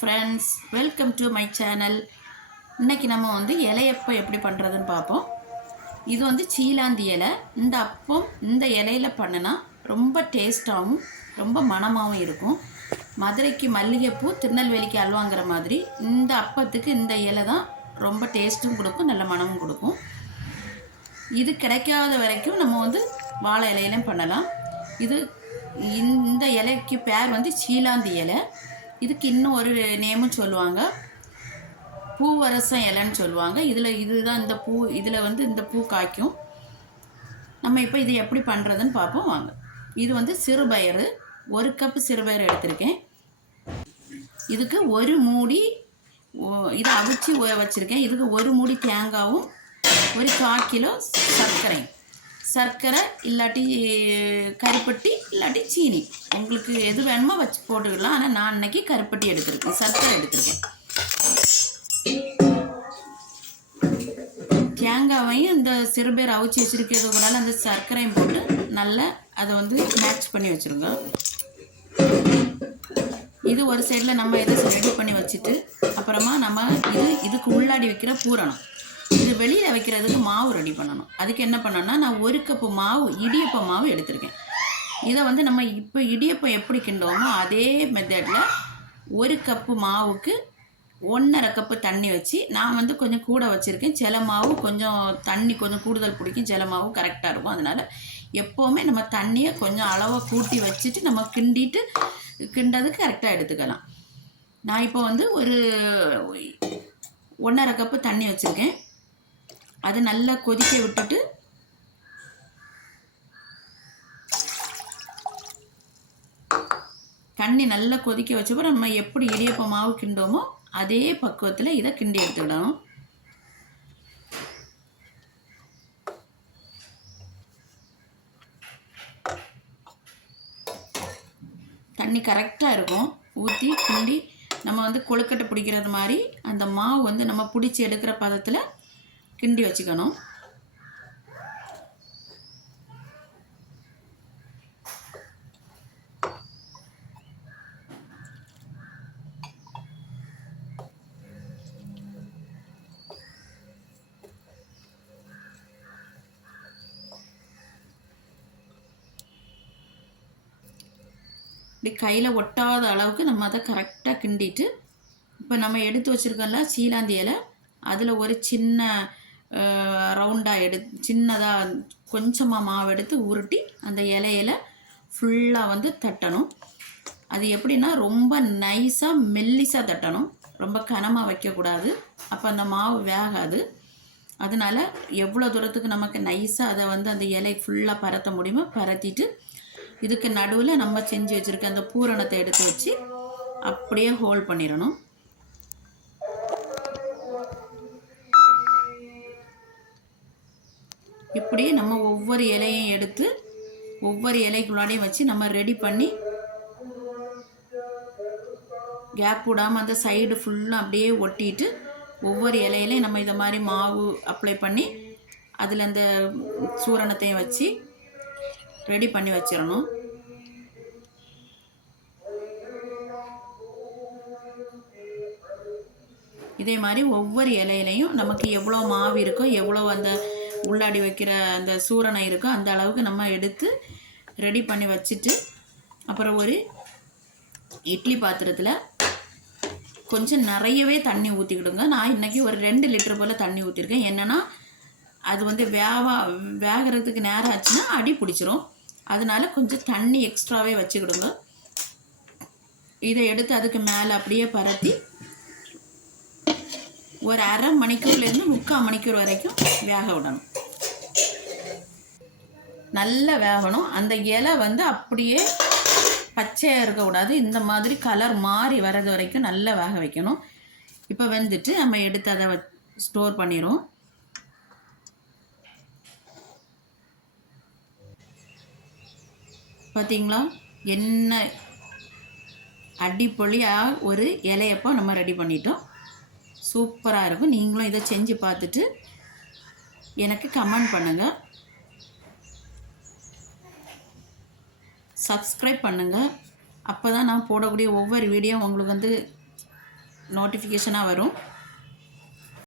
Friends, welcome to my channel. இன்றைக்கி நம்ம வந்து இலையப்பம் எப்படி பண்ணுறதுன்னு பார்ப்போம். இது வந்து சீலாந்தி இலை. இந்த அப்பம் இந்த இலையில பண்ணினா ரொம்ப டேஸ்ட்டாகவும் ரொம்ப மணமாகவும் இருக்கும். மதுரைக்கு மல்லிகைப்பூ, திருநெல்வேலிக்கு அல்வாங்கிற மாதிரி இந்த அப்பத்துக்கு இந்த இலை தான் ரொம்ப டேஸ்ட்டும் கொடுக்கும், நல்ல மணமும் கொடுக்கும். இது கிடைக்காத வரைக்கும் நம்ம வந்து வாழை இலையிலும் பண்ணலாம். இது இந்த இலைக்கு பேர் வந்து சீலாந்தி இலை. இதுக்கு இன்னும் ஒரு நேமும் சொல்லுவாங்க, பூவரசம் இலைன்னு சொல்லுவாங்க. இதுதான் இந்த பூ, இதில் வந்து இந்த பூ காய்க்கும். நம்ம இப்போ இது எப்படி பண்ணுறதுன்னு பார்ப்போம் வாங்க. இது வந்து சிறுபயிறு, 1 கப்பு சிறுபயிறு எடுத்திருக்கேன். இதுக்கு ஒரு மூடி இதை அவிச்சு வச்சுருக்கேன். இதுக்கு ஒரு மூடி தேங்காயும், ஒரு 1/4 கிலோ சர்க்கரை இல்லாட்டி கருப்பட்டி இல்லாட்டி சீனி, உங்களுக்கு எது வேணுமோ வச்சு போட்டுக்கலாம். ஆனால் நான் இன்னைக்கு கருப்பட்டி எடுத்துருக்கேன், சர்க்கரை எடுத்துருக்கேன். தேங்காவையும் இந்த சிறுபேர் அவிச்சு வச்சுருக்கிறது கூட அந்த சர்க்கரையும் போட்டு நல்லா அதை வந்து மேட்ச் பண்ணி வச்சுருங்க. இது ஒரு சைடில் நம்ம இதை ரெடி பண்ணி வச்சுட்டு அப்புறமா நம்ம இதுக்கு உள்ளாடி வைக்கிற பூரணம், இது வெளியில் வைக்கிறதுக்கு மாவு ரெடி பண்ணணும். அதுக்கு என்ன பண்ணணும்னா, நான் 1 கப்பு மாவு, இடியப்ப மாவு எடுத்திருக்கேன். இதை வந்து நம்ம இப்போ இடியப்பம் எப்படி கிண்டுவோமோ அதே மெத்தடில் 1 கப்பு மாவுக்கு 1.5 கப்பு தண்ணி வச்சு, நான் வந்து கொஞ்சம் கூட வச்சுருக்கேன். சில மாவு கொஞ்சம் தண்ணி கொஞ்சம் கூடுதல் பிடிக்கும், சில மாவு கரெக்டாக இருக்கும். அதனால் எப்போவுமே நம்ம தண்ணியை கொஞ்சம் அளவை கூட்டி வச்சுட்டு நம்ம கிண்டதுக்கு கரெக்டாக எடுத்துக்கலாம். நான் இப்போ வந்து ஒரு 1.5 கப்பு தண்ணி வச்சுருக்கேன். அது நல்லா கொதிக்க விட்டுட்டு தண்ணி நல்லா கொதிக்க வச்சப்போ நம்ம எப்படி இடியப்ப மாவு கிண்டோமோ அதே பக்குவத்தில் இதை கிண்டி எடுத்துக்கிடணும். தண்ணி கரெக்டாக இருக்கும். ஊற்றி கிண்டி நம்ம வந்து கொழுக்கட்டை பிடிக்கிறது மாதிரி அந்த மாவு வந்து நம்ம பிடிச்சி எடுக்கிற பதத்தில் கிண்டி வச்சுக்கணும். இப்படி கையில் ஒட்டாத அளவுக்கு நம்ம அதை கரெக்டாக கிண்டிட்டு, இப்போ நம்ம எடுத்து வச்சுருக்கோம்ல சீலாந்தி இலை, அதில் ஒரு சின்ன ரவுண்டாக சின்னதாக கொஞ்சமாக மாவு எடுத்து உருட்டி அந்த இலையில ஃபுல்லாக வந்து தட்டணும். அது எப்படின்னா ரொம்ப நைஸாக மெல்லிஸாக தட்டணும், ரொம்ப கனமாக வைக்கக்கூடாது, அப்போ அந்த மாவு வேகாது. அதனால் எவ்வளோ தூரத்துக்கு நமக்கு நைஸாக அதை வந்து அந்த இலை ஃபுல்லாக பரத்த முடியுமோ பரத்திட்டு, இதுக்கு நடுவில் நம்ம செஞ்சு வச்சுருக்க அந்த பூரணத்தை எடுத்து வச்சு அப்படியே ஹோல்ட் பண்ணிடணும். இப்படி நம்ம ஒவ்வொரு இலையும் எடுத்து ஒவ்வொரு இலைக்குள்ளாடையும் வச்சு நம்ம ரெடி பண்ணி கேப் விடாமல் அந்த சைடு ஃபுல்லாக அப்படியே ஒட்டிட்டு ஒவ்வொரு இலையிலையும் நம்ம இதை மாதிரி மாவு அப்ளை பண்ணி அதில் அந்த சூரணத்தையும் வச்சு ரெடி பண்ணி வச்சிடணும். இதே மாதிரி ஒவ்வொரு இலையிலையும் நமக்கு எவ்வளோ மாவு இருக்கோ, எவ்வளோ அந்த உள்ளாடி வைக்கிற அந்த சூரணம் இருக்கோ அந்த அளவுக்கு நம்ம எடுத்து ரெடி பண்ணி வச்சுட்டு, அப்புறம் ஒரு இட்லி பாத்திரத்தில் கொஞ்சம் நிறையவே தண்ணி ஊற்றிக்கிடுங்க. நான் இன்றைக்கி ஒரு 2 லிட்டர் போல் தண்ணி ஊற்றிருக்கேன். என்னென்னா அது வந்து வேகிறதுக்கு நேரம் ஆச்சுன்னா அடி பிடிச்சிரும். அதனால கொஞ்சம் தண்ணி எக்ஸ்ட்ராவே வச்சுக்கிடுங்க. இதை எடுத்து அதுக்கு மேலே அப்படியே பரத்தி ஒரு 1/2 மணிக்கூர்லேருந்து 3/4 மணிக்கூர் வரைக்கும் வேக விடணும். நல்லா வேகணும். அந்த இலை வந்து அப்படியே பச்சையாக இருக்கக்கூடாது, இந்த மாதிரி கலர் மாறி வர்றது வரைக்கும் நல்லா வேக வைக்கணும். இப்போ வெந்துட்டு நம்ம எடுத்து அதை ஸ்டோர் பண்ணிடுவோம். பார்த்தீங்களா, என்ன அடிப்பொலியாக ஒரு இலையப்போ நம்ம ரெடி பண்ணிட்டோம். சூப்பராக இருக்கும். நீங்களும் இதை செஞ்சு பார்த்துட்டு எனக்கு கமெண்ட் பண்ணுங்கள், சப்ஸ்கிரைப் பண்ணுங்கள். அப்போ தான் நான் போடக்கூடிய ஒவ்வொரு வீடியோ உங்களுக்கு வந்து நோட்டிஃபிகேஷனாக வரும்.